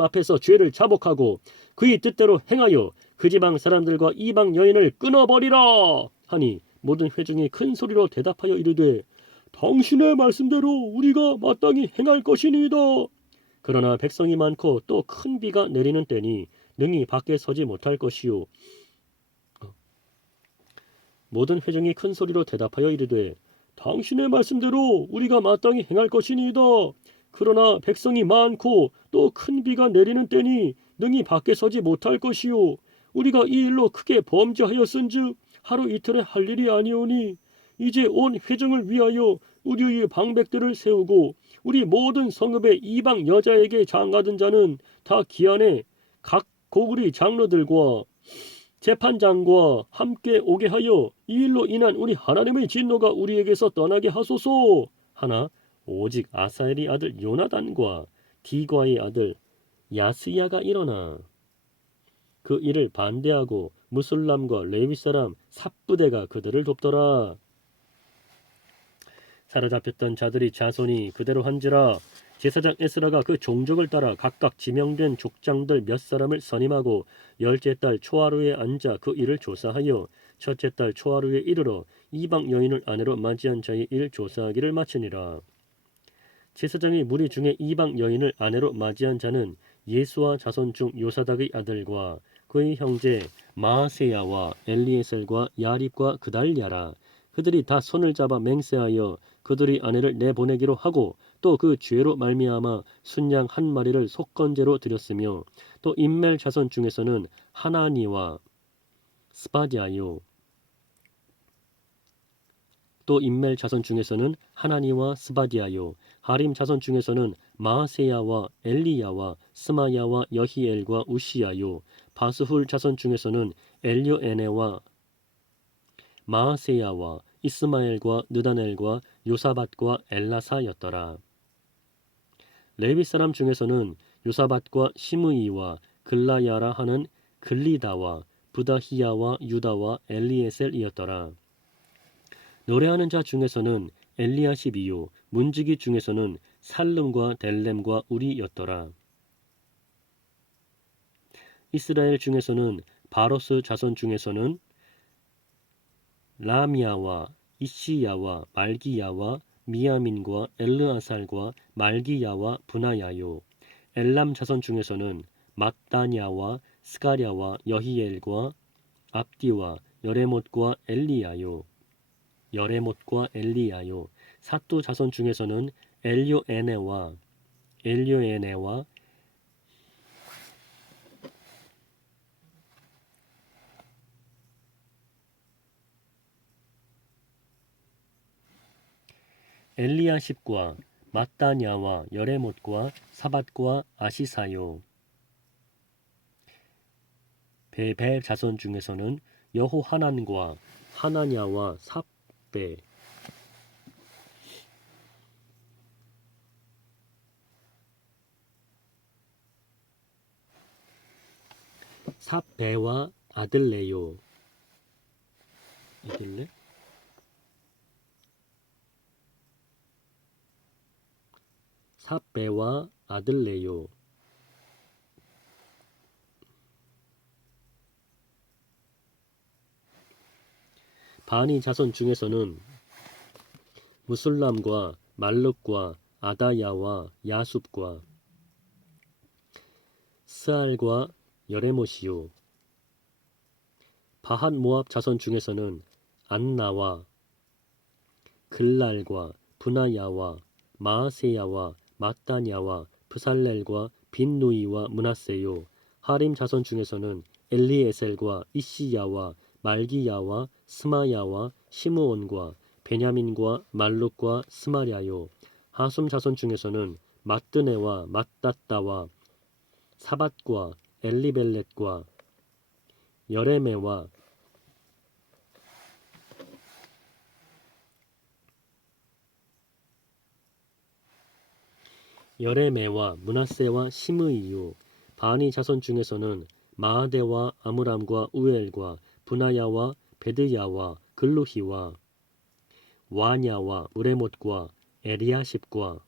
앞에서 죄를 자복하고 그의 뜻대로 행하여 그 지방 사람들과 이방 여인을 끊어버리라 하니 모든 회중이 큰 소리로 대답하여 이르되 당신의 말씀대로 우리가 마땅히 행할 것이니이다. 그러나 백성이 많고 또 큰 비가 내리는 때니 능히 밖에 서지 못할 것이요. 모든 회중이 큰 소리로 대답하여 이르되 당신의 말씀대로 우리가 마땅히 행할 것이니이다. 그러나 백성이 많고 또 큰 비가 내리는 때니 능히 밖에 서지 못할 것이요. 우리가 이 일로 크게 범죄하였은즉 하루 이틀에 할 일이 아니오니 이제 온 회중을 위하여 우리의 방백들을 세우고 우리 모든 성읍의 이방 여자에게 장가든 자는 다 기한에 각 고구리 장로들과 재판장과 함께 오게 하여 이 일로 인한 우리 하나님의 진노가 우리에게서 떠나게 하소서 하나 오직 아사엘의 아들 요나단과 디과의 아들 야스야가 일어나 그 일을 반대하고 무술람과 레위 사람 삽부대가 그들을 돕더라. 사로잡혔던 자들이 자손이 그대로 한지라. 제사장 에스라가 그 종족을 따라 각각 지명된 족장들 몇 사람을 선임하고 10째 달 초하루에 앉아 그 일을 조사하여 첫째 달 초하루에 이르러 이방 여인을 아내로 맞이한 자의 일 조사하기를 마치니라. 제사장이 무리 중에 이방 여인을 아내로 맞이한 자는 예수와 자손 중 요사닥의 아들과 그의 형제 마아세야와 엘리에셀과 야립과 그달랴라. 그들이 다 손을 잡아 맹세하여 그들의 아내를 내보내기로 하고 또 그 죄로 말미암아 순양 한 마리를 속건제로 드렸으며 또 임멜 자손 중에서는 하나니와 스바디아요 또 임멜 자손 중에서는 하나니와 스바디아요 하림 자손 중에서는 마아세야와 엘리야와 스마야와 여히엘과 우시야요 바스훌 자손 중에서는 엘료에네와 마아세야와 이스마엘과 느다넬과 요사밧과 엘라사였더라. 레위 사람 중에서는 요사밧과 시므이와 글라야라 하는 글리다와 부다히야와 유다와 엘리에셀이었더라. 노래하는 자 중에서는 엘리야십이요 문지기 중에서는 살름과 델렘과 우리였더라. 이스라엘 중에서는 바로스 자손 중에서는 라미야와 이시야와 말기야와 미야민과 엘르아살과 말기야와 분하야요 엘람 자손 중에서는 mat다냐와 스가랴와 여히엘과 압디와 여레못과 엘리야요 사또 자손 중에서는 엘료에네와 엘리야십과 마따냐와 여레못과 사밧과 아시사요. 베 자손 중에서는 여호하난과 하나냐와 삽베, 삽베와 아들레요. 아들레? 삽베와 아들레요. 바니 자손 중에서는 무술람과 말룩과 아다야와 야숲과 스알과 여레못이요. 바핫 모압 자손 중에서는 안나와 글랄과 분하야와 마아세야와 마따냐와 브살렐과 빈누이와 므낫세요. 하림 자손 중에서는 엘리에셀과 이시야와 말기야와 스마야와 시므온과 베냐민과 말룩과 스마랴요. 하숨 자손 중에서는 마뜨네와 마따따와 사밧과 엘리벨렛과 여레메와 므낫세와 시므이요. 바니 자손 중에서는 마아데와 아므람과 우엘과 분하야와 베드야와 글루히와 와냐와 우레못과 에리아십과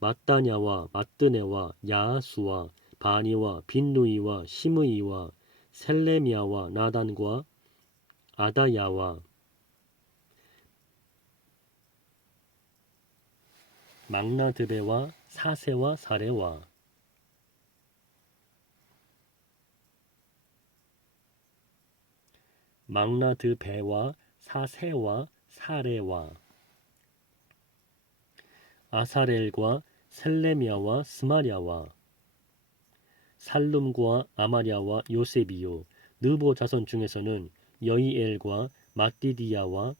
마따냐와 마뜨네와 야아수와 바니와 빈누이와 시므이와 셀레미야와 나단과 아다야와 막나드베와 사세와 사레와 막나드베와 사세와 사레와 아사렐과 셀레미야와 스마랴와 살룸과 아마랴와 요셉이요. 느보 자손 중에서는 여이엘과 마띠디야와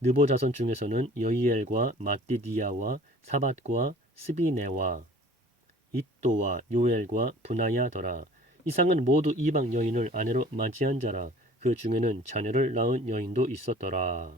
느보 자손 중에서는 여이엘과 마띠디야와 사밧과 스비네와 잇도와 요엘과 분하야더라. 이상은 모두 이방 여인을 아내로 맞이한 자라. 그 중에는 자녀를 낳은 여인도 있었더라.